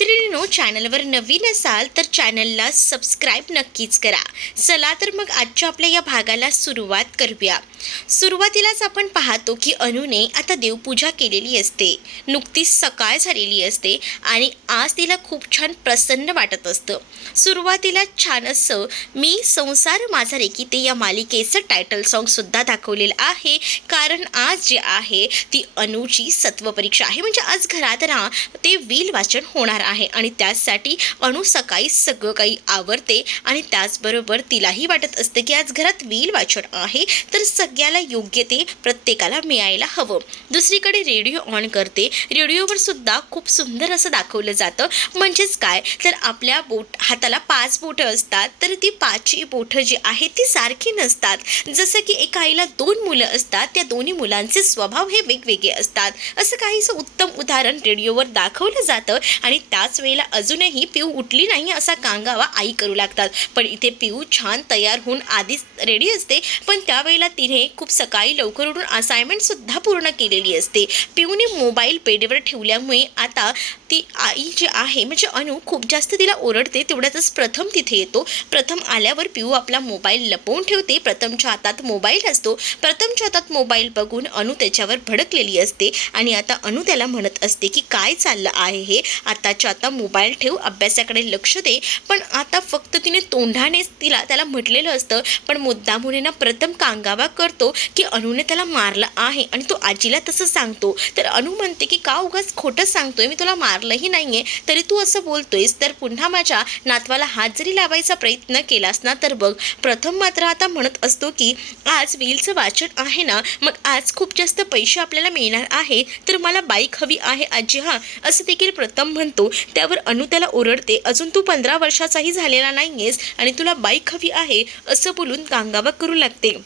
मैत्रिणींनो, चॅनलवर नवीन असाल तर चॅनलला सबस्क्राईब नक्कीच करा। चला तर मग आजच्या आपल्या या भागाला सुरुवात करूया। सुरुवातीलाच आपण पाहतो की अनुने आता देवपूजा केलेली असते, नुकतीच सकाळ झालेली असते आणि आज तिला खूप छान प्रसन्न वाटत असतं। सुरुवातीला छान असं मी संसार माझा रेखीते या मालिकेचं टायटल सॉन्गसुद्धा दाखवलेलं आहे, कारण आज जे आहे ती अनुची सत्वपरीक्षा आहे। म्हणजे आज घरात ना ते व्हील वाचन होणार आहे आणि त्यासाठी अनु सकाळी सगळं काही आवरते आणि त्याचबरोबर तिलाही वाटत असतं की आज घरात व्हील वाचन आहे तर सगळ्याला योग्य ते प्रत्येकाला मिळायला हवं। दुसरीकडे रेडिओ ऑन करते, रेडिओवर सुद्धा खूप सुंदर असं दाखवलं जातं। म्हणजेच काय तर आपल्या हाताला 5 बोटं असतात तर ती 5ही बोटं जी आहेत ती सारखी नसतात। जसं की एका आईला 2 मुलं असतात, त्या दोन्ही मुलांचे स्वभाव हे वेगवेगळे असतात। असं काहीसं उत्तम उदाहरण रेडिओवर दाखवलं जातं आणि त्याच वेळेला अजूनही पिऊ उठली नाही असा कांगावा आई करू लागतात। पण इथे पिऊ छान तयार होऊन आधीच रेडी असते, पण त्यावेळेला तिने खूप सकाळी लवकर उठून असाइनमेंटसुद्धा पूर्ण केलेली असते। पिऊने मोबाईल बेडवर ठेवल्यामुळे आता ती आई जी आहे म्हणजे अनु खूप जास्त तिला ओरडते। तेवढ्यातच प्रथम तिथे येतो। प्रथम आल्यावर पिऊ आपला मोबाईल लपवून ठेवते। प्रथमच्या हातात मोबाईल असतो। प्रथमच्या हातात मोबाईल बघून अनु त्याच्यावर भडकलेली असते आणि आता अनु त्याला म्हणत असते की काय चाललं आहे हे, आताच्या आता मोबाईल ठेव, अभ्यासाकडे लक्ष दे। पण आता फक्त तिने तोंडानेच त्याला म्हटलेलं असतं, पण मुद्दामुळे ना प्रथम कांगावा करतो की अनुने त्याला मारलं आहे आणि तो आजीला तसं सांगतो। तर अनु म्हणते की का उगाच खोटं सांगतोय, मी तुला मारलंही नाहीये तरी तू असं बोलतोयस, तर पुन्हा माझ्या नातवाला हात जरी लावायचा प्रयत्न केलास ना तर बघ। प्रथम मात्र आता म्हणत असतो की आज व्हीलचं वाचन आहे ना, मग आज खूप जास्त पैसे आपल्याला मिळणार आहे, तर मला बाईक हवी आहे आजी हां, असं देखील प्रथम म्हणतो। त्यावर अनु त्याला ओरडते, अजून तू 15 वर्षाचाही झालेला नाहीयेस आणि तुला बाईक हवी आहे असं बोलून कांगावा करू लागते।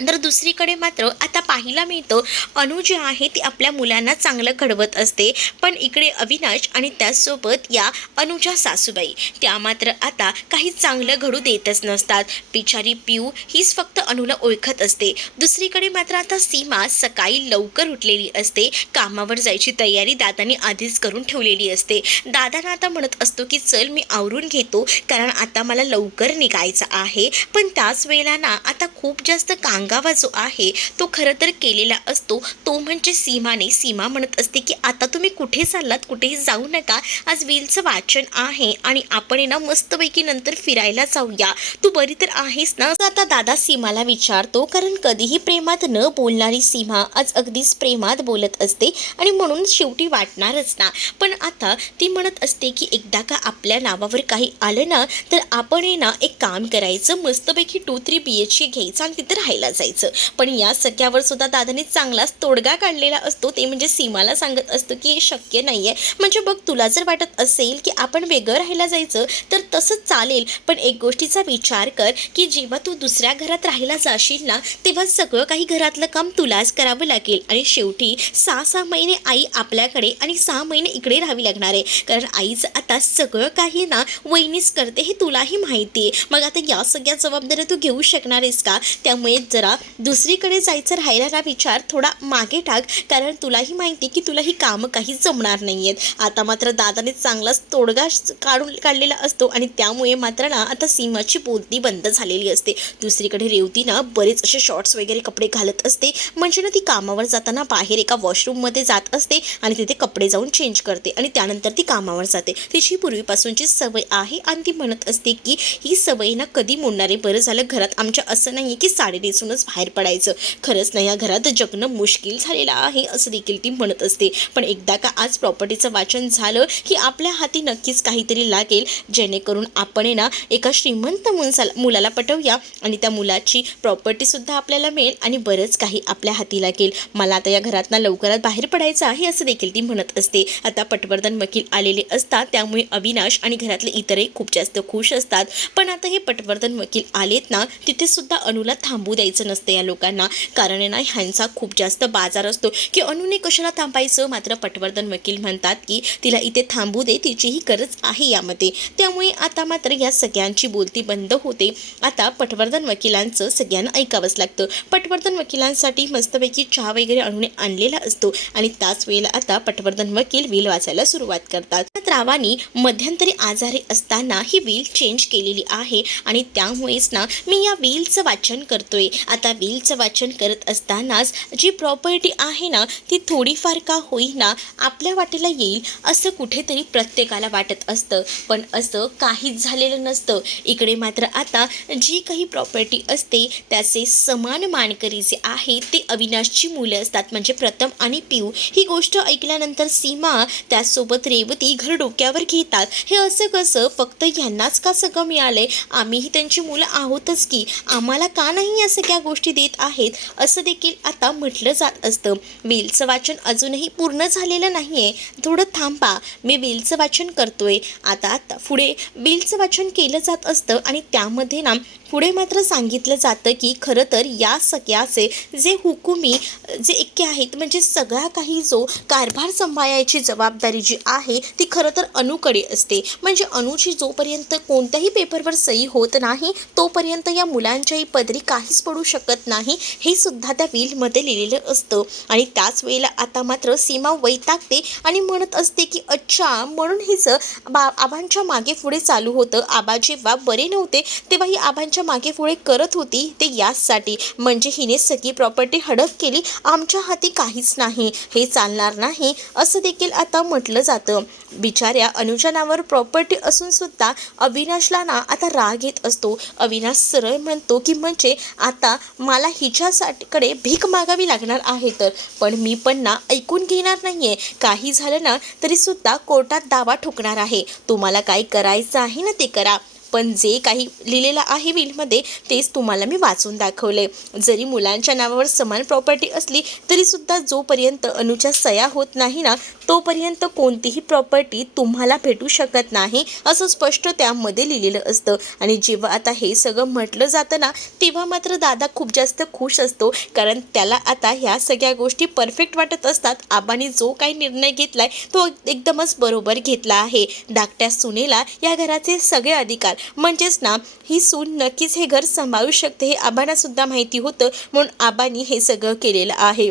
तर दुसरीकडे मात्र आता पाहायला मिळतं अनु जी आहे ती आपल्या मुलांना चांगलं घडवत असते, पण इकडे अविनाश आणि त्याचसोबत या अनुच्या सासूबाई त्या मात्र आता काही चांगलं घडू देतच नसतात। बिचारी पिऊ हीच फक्त अनुला ओळखत असते। दुसरीकडे मात्र आता सीमा सकाळी लवकर उठलेली असते, कामावर जायची तयारी दादाने आधीच करून ठेवलेली असते। दादांना आता म्हणत असतो की चल मी आवरून घेतो, कारण आता मला लवकर निघायचं आहे। पण त्याच वेळेला ना आता खूप जास्त कांगावा जो आहे तो खरं तर केलेला असतो, तो म्हणजे सीमाने। सीमा म्हणत असते की आता तुम्ही कुठे चाललात, कुठेही जाऊ नका, आज व्हीलचं वाचन आहे आणि आपण ना मस्तपैकी नंतर फिरायला जाऊया, तू बरी तर आहेस ना। आता दादा सीमाला विचारतो, कारण कधीही प्रेमात न बोलणारी सीमा आज अगदीच प्रेमात बोलत असते आणि म्हणून शेवटी वाटणारच ना। पण आता ती म्हणत असते की एकदा का आपल्या नावावर काही आलं ना तर आपण ना एक काम करायचं, मस्तपैकी 2-3 BHK घ्यायचं आणि तिथे राहायला जायचं। पण या सगळ्यावर सुद्धा दादाने चांगलाच तोडगा काढलेला असतो, ते म्हणजे सीमाला सांगत असतो की हे शक्य नाहीये। म्हणजे बघ, तुला जर वाटत असेल की आपण वेगळं राहायला जायचं तर तसंच चालेल, पण एक गोष्टीचा विचार कर की जेव्हा तू दुसऱ्या घरात राहायला जाशील ना तेव्हा सगळं काही घरातलं काम तुलाच करावं लागेल आणि शेवटी 6 महिने आई आपल्याकडे आणि 6 महिने इकडे राहावी लागणार आहे, कारण आईचं आता सगळं काही ना वहिनीच करते हे तुलाही माहिती आहे। मग आता या सगळ्या जबाबदाऱ्या तू घेऊ शकणार आहेस का? त्यामुळे जरा दुसरीकडे जायचं राहायला ना विचार थोडा मागे टाक, कारण तुलाही माहिती की तुला ही कामं काही जमणार नाही आहेत। आता मात्र दादाने चांगलाच तोडगा काढलेला असतो आणि त्यामुळे मात्र ना आता सीमाची बोलती बंद झालेली असते। दुसरीकडे रेवती ना बरेच असे शॉर्ट्स वगैरे कपडे घालत असते, म्हणजे ना ती कामावर जाताना बाहेर एका वॉशरूममध्ये जात असते आणि तिथे कपडे जाऊन चेंज करते आणि त्यानंतर ती कामावर जाते। तिची पूर्वीपासूनची सवय आहे आणि ती म्हणत असते की ही सवय ना कधी मोडणार आहे, बरं झालं घरात आमच्या असं नाही की साडी नेसूनच बाहेर पडायचं, खरंच नाही या घरात जगणं मुश्किल झालेलं आहे असं देखील ती म्हणत असते। पण एकदा का आज प्रॉपर्टीचं वाचन झालं की आपल्या हाती नक्कीच काहीतरी लागेल, जेणेकरून आपण ना एका श्रीमंत मुलाला पटवूया आणि त्या मुलाची प्रॉपर्टीसुद्धा आपल्याला मिळेल आणि बरंच काही आपल्या हाती लागेल। मला आता या घरातनं लवकरात बाहेर पडायचं आहे असं देखील ती म्हणत असते। आता पटवर्धन वकील आलेले असतात, त्यामुळे अविनाश आणि घरातले इतरही खूप जास्त खुश असतात। पण आता हे पटवर्धन वकील आलेत ना तिथे सुद्धा अनुला थांबू द्यायचं थांबायचं नसतं या लोकांना, कारण आहे ना ह्यांचा खूप जास्त बाजार असतो की अनुने कशाला थांबायचं. मात्र पटवर्धन वकील म्हणतात की तिला इथे थांबू दे, तिचीही गरज आहे यामध्ये. त्यामुळे आता मात्र या सगळ्यांची बोलती बंद होते. आता पटवर्धन वकिलांचं सगळ्यांना ऐकावंच लागतं. पटवर्धन वकिलांसाठी मस्तपैकी चहा वगैरे अनुने आणलेला असतो आणि त्याच वेळेला आता पटवर्धन वकील विल वाचायला सुरुवात करतात. रावानी मध्यंतरी आजारी असताना ही विल चेंज केलेली आहे आणि त्यामुळेच ना मी या विलचं वाचन करतोय. आता विलचं वाचन करत असतानाच जी प्रॉपर्टी आहे ना ती थोडीफार का होईना आपल्या वाटेला येईल असं कुठेतरी प्रत्येकाला वाटत असतं, पण असं काहीच झालेलं नसतं. इकडे मात्र आता जी काही प्रॉपर्टी असते त्याचे समान मानकरी जे आहे ते अविनाशची मुलं असतात, म्हणजे प्रथम आणि पिऊ. ही गोष्ट ऐकल्यानंतर सीमा त्यासोबत रेवती घर डोक्यावर घेतात. हे असं कसं, फक्त यांनाच का सगळं मिळालंय, आम्हीही त्यांची मुलं आहोतच की, आम्हाला का नाही या सगळ्या गोष्टी देत आहेत, असं देखील आता म्हटलं जात असतं. विलचं वाचन अजूनही पूर्ण झालेलं नाहीये, थोडं थांबा, मी विलचं वाचन करतोय. आता पुढे विलचं वाचन केलं जात असतं आणि त्यामध्ये ना पुढे मात्र सांगितलं जातं की खरं तर या सगळ्याचे जे हुकुमी जे एक्के आहेत, म्हणजे सगळा काही जो कारभार सांभाळायची जबाबदारी जी आहे ती खरं तर अनुकडे असते. म्हणजे अनुची जोपर्यंत कोणत्याही पेपरवर सही होत नाही तोपर्यंत या मुलांच्याही पदरी काहीच पडू शकत नाही, हे सुद्धा त्या विलमध्ये लिहिलेलं असतं. आणि त्याच वेळेला आता मात्र सीमा वैतागते आणि म्हणत असते की अच्छा, म्हणून हिचं आबांच्या मागे पुढे चालू होतं. आबा जेव्हा बरे नव्हते तेव्हा ही आबांच्या मागे पुढे करत होती ते यासाठी, म्हणजे हिने सगळी प्रॉपर्टी हडप केली, आमच्या हाती काहीच नाही, हे चालणार नाही असं देखील आता म्हटलं जातं. बिचाऱ्या अनुच्या नावावर प्रॉपर्टी असून सुद्धा अविनाशला ना आता राग येत असतो. अविनाश सरळ म्हणतो की म्हणजे आता मला हिच्यासाठीकडे भीक मागावी लागणार आहे, तर पण मी पण ना ऐकून घेणार नाहीये. काही झालं ना तरी सुद्धा कोर्टात दावा ठोकणार आहे. तुम्हाला काय करायचं आहे ना ते करा, पण जे काही लिहिलेलं आहे विलमध्ये तेच तुम्हाला मी वाचून दाखवले. जरी मुलांच्या नावावर समान प्रॉपर्टी असली तरीसुद्धा जोपर्यंत अनुच्या सह्या होत नाही ना तोपर्यंत कोणतीही प्रॉपर्टी तुम्हाला भेटू शकत नाही, असं स्पष्ट त्यामध्ये लिहिलेलं असतं. आणि जेव्हा आता हे सगळं म्हटलं जातं ना तेव्हा मात्र दादा खूप जास्त खुश असतो, कारण त्याला आता ह्या सगळ्या गोष्टी परफेक्ट वाटत असतात. आबांनी जो काही निर्णय घेतलाय तो एकदमच बरोबर घेतला आहे. धाकट्या सुनेला या घराचे सगळे अधिकार, म्हणजेच ना ही सून नक्कीच हे घर सांभाळू शकते हे आबांना सुद्धा माहिती होतं, म्हणून आबांनी हे सगळं केलेलं आहे.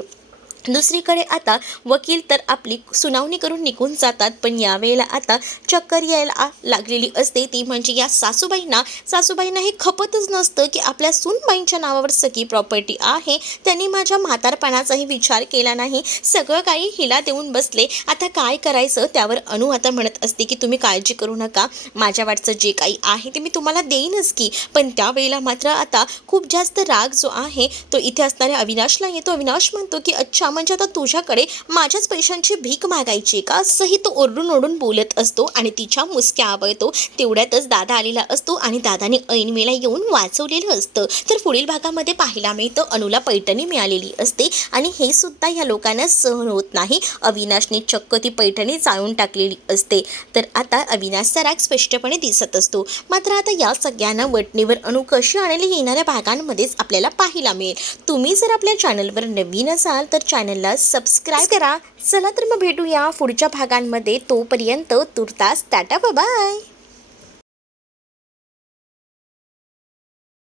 दुसरीकडे आता वकील तर आपली सुनावणी करून निघून जातात, पण यावेळेला आता चक्कर यायला लागलेली असते. ती म्हणजे या सासूबाईंना हे खपतच नसतं की आपल्या सूनबाईंच्या नावावर सगळी प्रॉपर्टी आहे, त्यांनी माझ्या म्हातारपणाचाही विचार केला नाही, सगळं काही हिला देऊन बसले, आता काय करायचं. त्यावर अनु आता म्हणत असते की तुम्ही काळजी करू नका, माझ्या वाटचं जे काही आहे ते मी तुम्हाला देईनच की. पण त्यावेळेला मात्र आता खूप जास्त राग जो आहे तो इथे असणाऱ्या अविनाशला येतो. अविनाश म्हणतो की अच्छा, म्हणजे आता तुझ्याकडे माझ्याच पैशांची भीक मागायची का, असंही तो ओरडून ओरडून बोलत असतो आणि तिच्या मुसक्या आवळतो. तेवढ्यातच दादा आलेला असतो आणि दादाने ऐनवेळेला येऊन वाचवलेलं असतं. तर पुढील भागामध्ये पाहायला मिळतं अनुला पैठणी मिळालेली असते आणि हे सुद्धा ह्या लोकांना सहन होत नाही. अविनाशने चक्क ती पैठणी जाळून टाकलेली असते. तर आता अविनाशचा राग स्पष्टपणे दिसत असतो. मात्र आता या सगळ्यांना वटणीवर अनु कशी आणली येणाऱ्या भागांमध्येच आपल्याला पाहायला मिळेल. तुम्ही जर आपल्या चॅनलवर नवीन असाल तर चॅनलला सबस्क्राईब करा. चला तर मग भेटूया पुढच्या भागांमध्ये. तोपर्यंत तुर्तास टाटा, बाय.